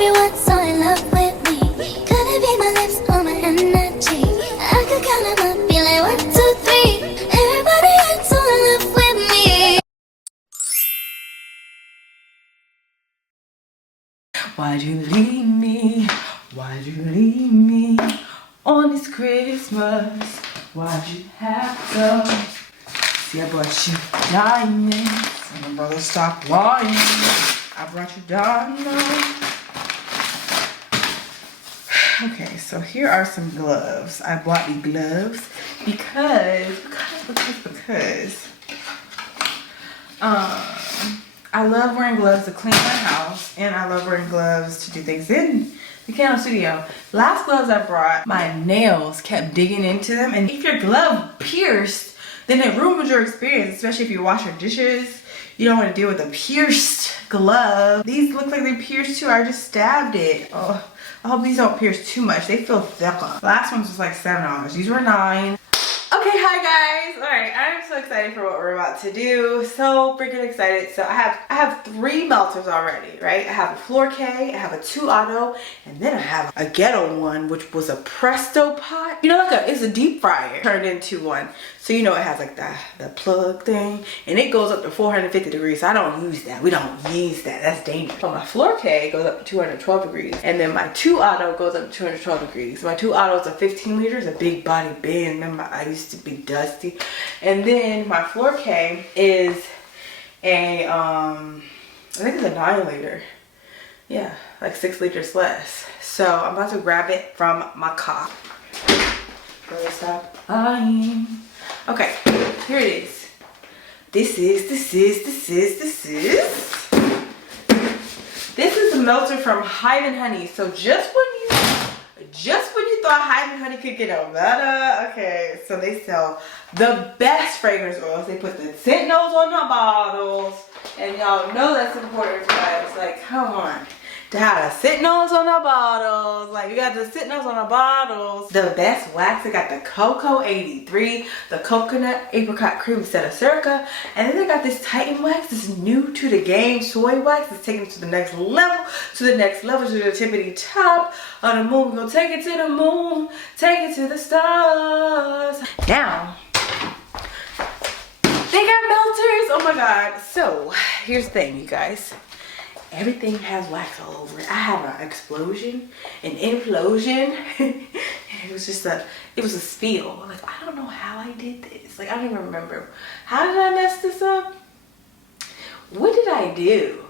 everyone's so in love with me. Could it be my lips or my energy? I could count them up, be like 1, 2, 3. Everybody else so in love with me. Why'd you leave me? Why'd you leave me on this Christmas? Why'd you have to? See, I brought you diamonds, and my brother stopped lying. I brought you diamonds. Okay, so here are some gloves. I bought the gloves because I love wearing gloves to clean my house, and I love wearing gloves to do things in the piano studio. Last gloves I brought, my nails kept digging into them, and if your glove pierced, then it ruins your experience, especially if you wash your dishes. You don't want to deal with a pierced glove. These look like they pierced too. I just stabbed it. Oh, I hope these don't pierce too much. They feel thicker. Last ones was like $7. These were $9. Okay, hi guys. All right, I'm so excited for what we're about to do. So freaking excited. So I have 3 melters already, right? I have a floor K, I have a 2 auto, and then I have a ghetto one, which was a Presto pot. You know, like it's a deep fryer turned into one. So you know it has like the plug thing, and it goes up to 450 degrees. So I don't use that. We don't use that. That's dangerous. So my floor K goes up to 212 degrees, and then my 2 auto goes up to 212 degrees. My 2 auto is a 15 liters, a big body bin. Remember, I used to be dusty. And then my floor K is a I think it's a 9 liter. Yeah, like 6 liters less. So I'm about to grab it from my car. Brother, stop lying. Okay, here it is. This is the melter from Hive and Honey. So just when you thought Hive and Honey could get a better, okay, so they sell the best fragrance oils. They put the scent notes on the bottles, and y'all know that's important, guys. Like, come on. To have the scent notes on the bottles. Like, you got the scent notes on the bottles. The best wax. They got the Cocoa 83, the Coconut Apricot Cream instead of Circa. And then they got this Titan wax. This is new to the game. Soy wax. It's taking it to the next level. To the next level. To the tippity top of the moon. We're going to take it to the moon. Take it to the stars. Now, they got melters. Oh my God. So, here's the thing, you guys. Everything has wax all over it. I have an explosion, an implosion. It was a spill. Like, I don't know how I did this. Like, I don't even remember. How did I mess this up? What did I do?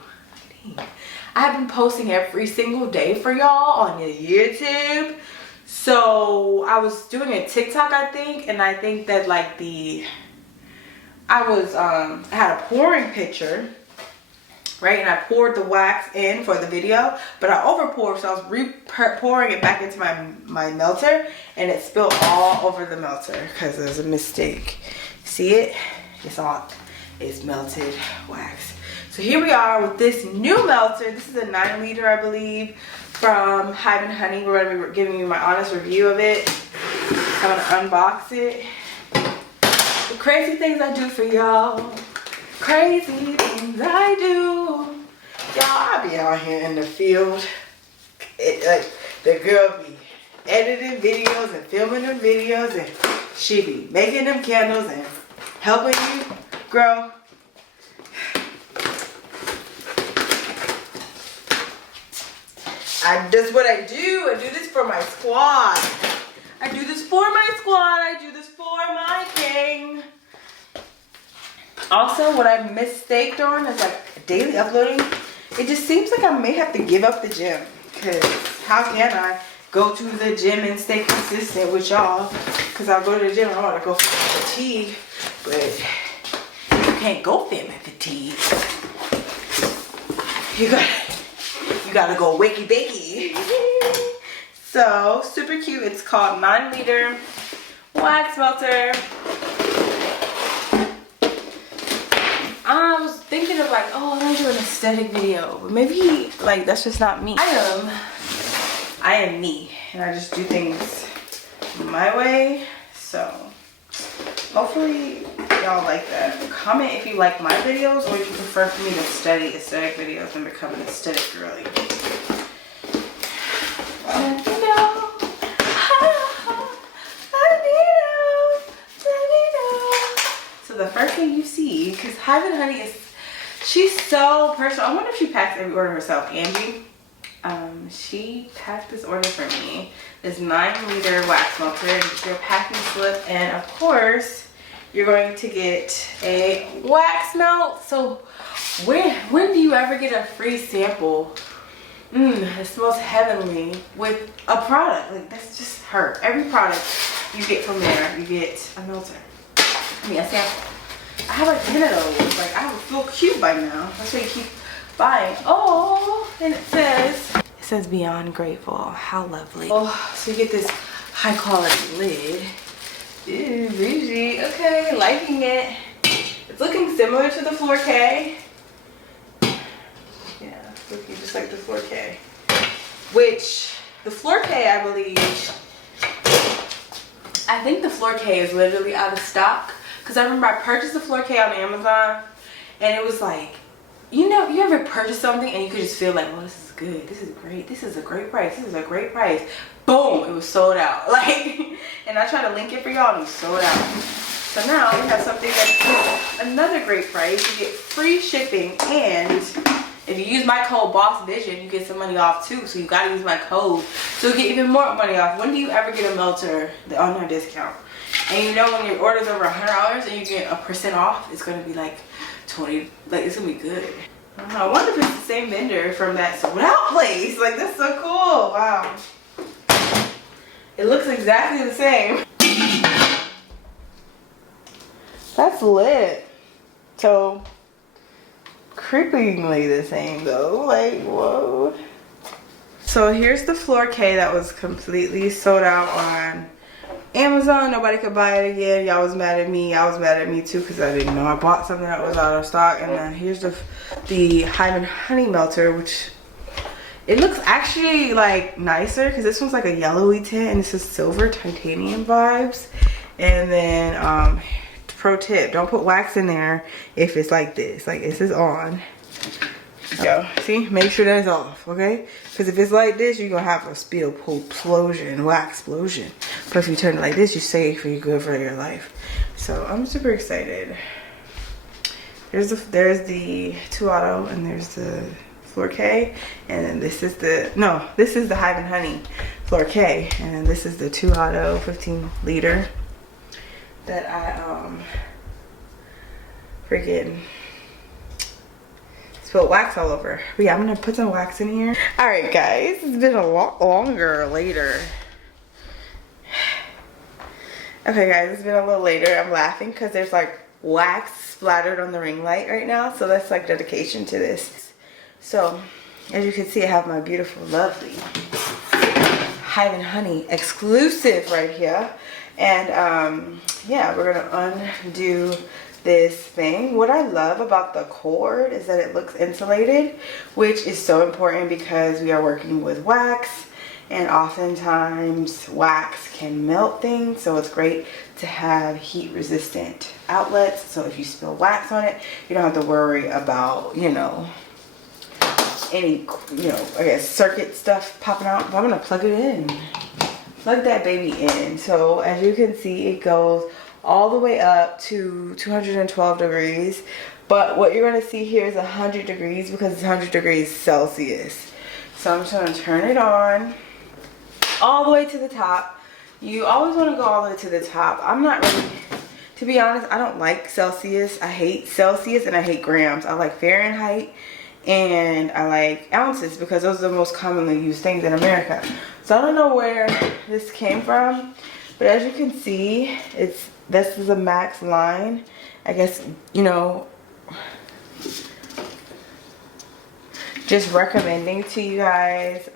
I've been posting every single day for y'all on your YouTube. So I was doing a TikTok, I think, and I think that like I had a pouring pitcher. Right, and I poured the wax in for the video, but I over poured, so I was pouring it back into my melter, and it spilled all over the melter because there's a mistake. See it? It's melted wax. So here we are with this new melter. This is a 9 liter, I believe, from Hive and Honey. We're gonna be giving you my honest review of it. I'm gonna unbox it. The crazy things I do for y'all. Crazy things I do. Y'all, I be out here in the field. Like, the girl be editing videos and filming them videos, and she be making them candles and helping you grow. That's what I do. I do this for my squad. I do this for my squad. I do this for my king. Also, what I've mistaked on is like daily uploading. It just seems like I may have to give up the gym, because how can I go to the gym and stay consistent with y'all? Because I'll go to the gym and I want to go fit fatigue, but you can't go fit my fatigue. You gotta go wakey bakey. So super cute. It's called 9 liter wax melter. I was thinking of like, oh, I want to do an aesthetic video, but maybe like that's just not me. I am me, and I just do things my way. So hopefully y'all like that. Comment if you like my videos, or if you prefer for me to study aesthetic videos and become an aesthetic girly. Let me know. Let me know. Let me know. So the first thing you see, because Hive and Honey is, she's so personal. I wonder if she packs every order herself. Angie, she packed this order for me. This 9-liter wax melter, your packing slip, and of course, you're going to get a wax melt. So when do you ever get a free sample? It smells heavenly with a product. Like, that's just her. Every product you get from there, you get a melter. I mean, a sample. I have like 10 of those. Like, I have a full cube by now. That's why you keep buying. Oh, and it says beyond grateful. How lovely. Oh, so you get this high quality lid. Ooh, bougie. Okay, liking it. It's looking similar to the Floor K. Yeah, it's looking just like the Floor K. Which, the Floor K, I believe, I think the Floor K is literally out of stock. Because I remember I purchased the Floor K on Amazon. And it was like, you know, you ever purchase something and you could just feel like, oh, this is good. This is great. This is a great price. This is a great price. Boom, it was sold out. Like, and I tried to link it for y'all and it was sold out. So now we have something that's another great price. You get free shipping, and if you use my code BOSSVISION, you get some money off too. So you gotta use my code. So you get even more money off. When do you ever get a melter on our discount? And you know when your order's over $100 and you get a % off, it's gonna be like 20, like it's gonna be good. I don't know, I wonder if it's the same vendor from that sold out place. Like, that's so cool. Wow. It looks exactly the same. That's lit. So, creepingly the same though. Like, whoa. So here's the Floor K that was completely sold out on Amazon. Nobody could buy it again. Y'all was mad at me. I was mad at me too because I didn't know I bought something that was out of stock. And then here's the Hive and Honey melter, which it looks actually like nicer because this one's like a yellowy tint and this is silver titanium vibes. And then pro tip, don't put wax in there if it's like this. Like, this is on. So see, make sure that's off, okay? Because if it's like this, you're gonna have a spill explosion, wax explosion. But if you turn it like this, you're safe and you're good for your life. So I'm super excited. There's the 2 auto and there's the Floor K, and then this is the Hive and Honey Floor K, and then this is the 2 auto 15-liter that I freaking spilled wax all over. But yeah, I'm gonna put some wax in here. All right, guys, it's been a lot longer later. Okay, guys, it's been a little later. I'm laughing because there's like wax splattered on the ring light right now, so that's like dedication to this. So as you can see, I have my beautiful, lovely Hive and Honey exclusive right here. And yeah, we're gonna undo this thing. What I love about the cord is that it looks insulated, which is so important because we are working with wax, and oftentimes wax can melt things, so it's great to have heat resistant outlets. So if you spill wax on it, you don't have to worry about, you know, any, you know, I guess circuit stuff popping out. But I'm gonna plug it in. Plug that baby in. So as you can see, it goes all the way up to 212 degrees. But what you're gonna see here is 100 degrees because it's 100 degrees Celsius. So I'm just gonna turn it on all the way to the top. You always wanna go all the way to the top. I'm not really, to be honest, I don't like Celsius. I hate Celsius and I hate grams. I like Fahrenheit and I like ounces because those are the most commonly used things in America. So I don't know where this came from, but as you can see, this is a max line. I guess, you know, just recommending to you guys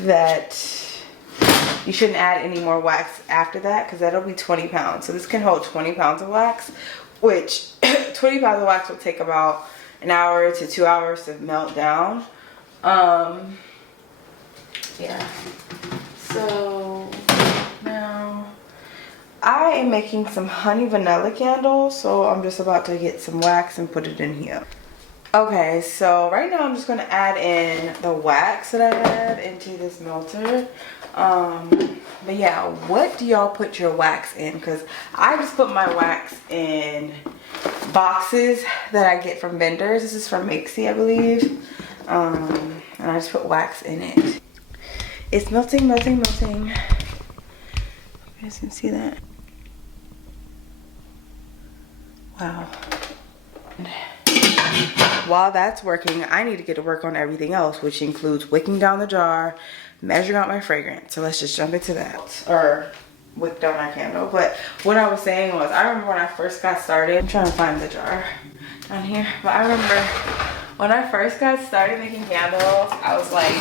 that you shouldn't add any more wax after that because that'll be 20 pounds. So this can hold 20 pounds of wax, which 20 pounds of wax will take about an hour to 2 hours to melt down. Yeah. So now I am making some honey vanilla candles, so I'm just about to get some wax and put it in here. Okay, so right now I'm just gonna add in the wax that I have into this melter. But yeah, what do y'all put your wax in? Because I just put my wax in boxes that I get from vendors. This is from Mixie, I believe. And I just put wax in it. It's melting, melting, melting. You guys can see that. Wow. While that's working, I need to get to work on everything else, which includes wicking down the jar, measuring out my fragrance. So let's just jump into that. Or wick down my candle. But what I was saying was, I remember when I first got started, I'm trying to find the jar down here, but I remember when I first got started making candles, I was like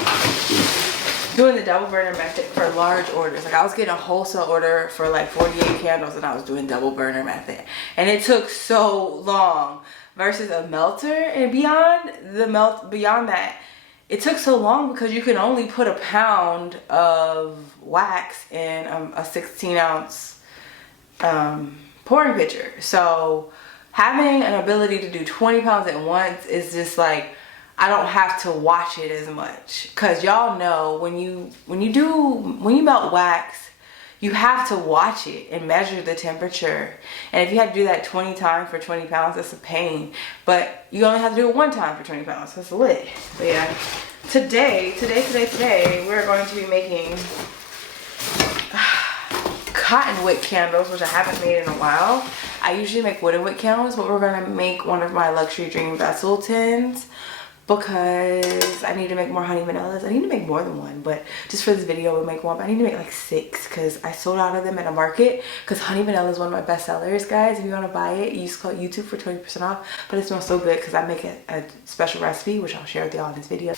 doing the double burner method for large orders. Like I was getting a wholesale order for like 48 candles and I was doing double burner method. And it took so long versus a melter. And beyond that, it took so long because you can only put a pound of wax in a 16-ounce pouring pitcher. So having an ability to do 20 pounds at once is just like, I don't have to watch it as much. Cause y'all know when you melt wax, you have to watch it and measure the temperature. And if you had to do that 20 times for 20 pounds, that's a pain. But you only have to do it one time for 20 pounds. That's lit. But yeah, today, we're going to be making cotton wick candles, which I haven't made in a while. I usually make wooden wick candles, but we're gonna make one of my luxury dream vessel tins because I need to make more honey vanillas. I need to make more than one, but just for this video we'll make one. But I need to make like 6 because I sold out of them at a market, because honey vanilla is one of my best sellers, guys. If you want to buy it, use code YouTube for 20% off. But it smells so good because I make a special recipe, which I'll share with y'all in this video.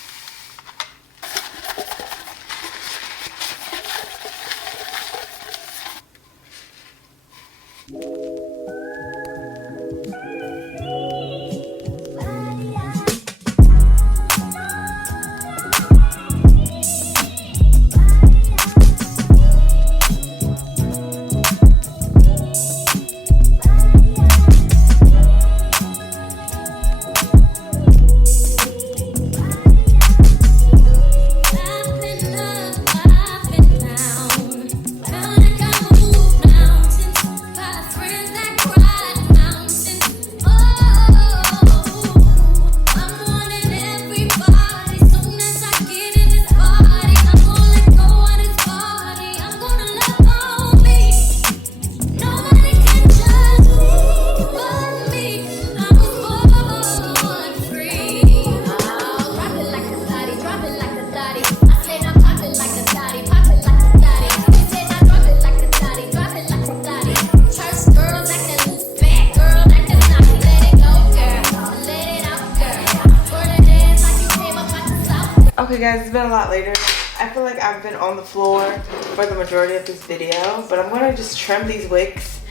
Okay guys, it's been a lot later. I feel like I've been on the floor for the majority of this video, but I'm gonna just trim these wicks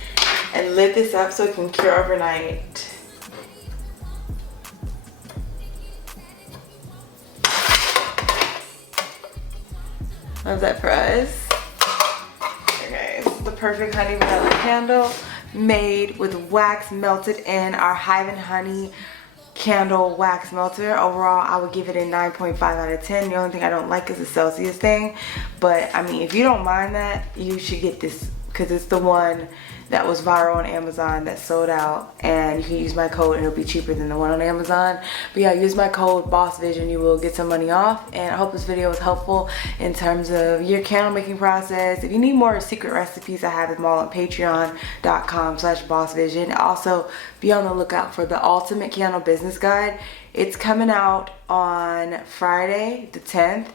and lid this up so it can cure overnight. How's that for us? Okay, this is the perfect honey vanilla candle made with wax melted in our Hive and Honey candle wax melter. Overall, I would give it a 9.5 out of 10. The only thing I don't like is the Celsius thing, but I mean, if you don't mind that, you should get this because it's the one that was viral on Amazon that sold out, and you can use my code and it'll be cheaper than the one on Amazon. But yeah, use my code BOSSVISION, you will get some money off. And I hope this video was helpful in terms of your candle making process. If you need more secret recipes, I have them all on patreon.com/bossvision. Also, be on the lookout for the Ultimate Candle Business Guide. It's coming out on Friday the 10th.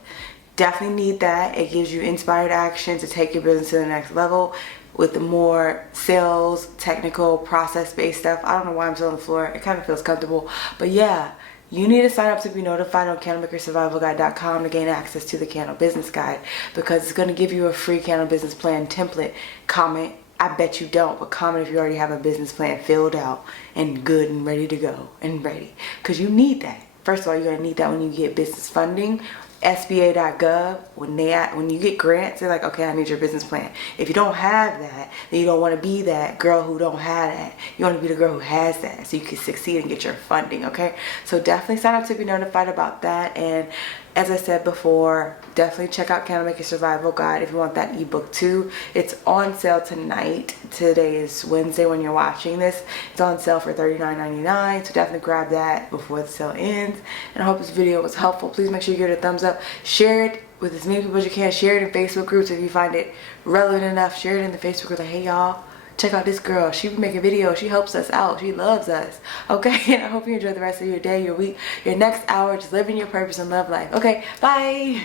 Definitely need that. It gives you inspired action to take your business to the next level with the more sales, technical, process-based stuff. I don't know why I'm still on the floor. It kind of feels comfortable. But yeah, you need to sign up to be notified on candlemakersurvivalguide.com to gain access to the Candle Business Guide, because it's going to give you a free candle business plan template. Comment. I bet you don't, but comment if you already have a business plan filled out and good and ready to go and ready. Because you need that. First of all, you're going to need that when you get business funding SBA.gov, when you get grants, they're like, okay, I need your business plan. If you don't have that, then you don't want to be that girl who don't have that. You want to be the girl who has that, so you can succeed and get your funding. Okay, so definitely sign up to be notified about that. And as I said before, definitely check out Candle Making Survival Guide if you want that ebook too. It's on sale tonight. Today is Wednesday when you're watching this. It's on sale for $39.99, so definitely grab that before the sale ends. And I hope this video was helpful. Please make sure you give it a thumbs up. Share it with as many people as you can. Share it in Facebook groups if you find it relevant enough. Share it in the Facebook group, like, hey y'all, check out this girl. She be making videos. She helps us out. She loves us. Okay, and I hope you enjoy the rest of your day, your week, your next hour, just living your purpose and love life. Okay, bye.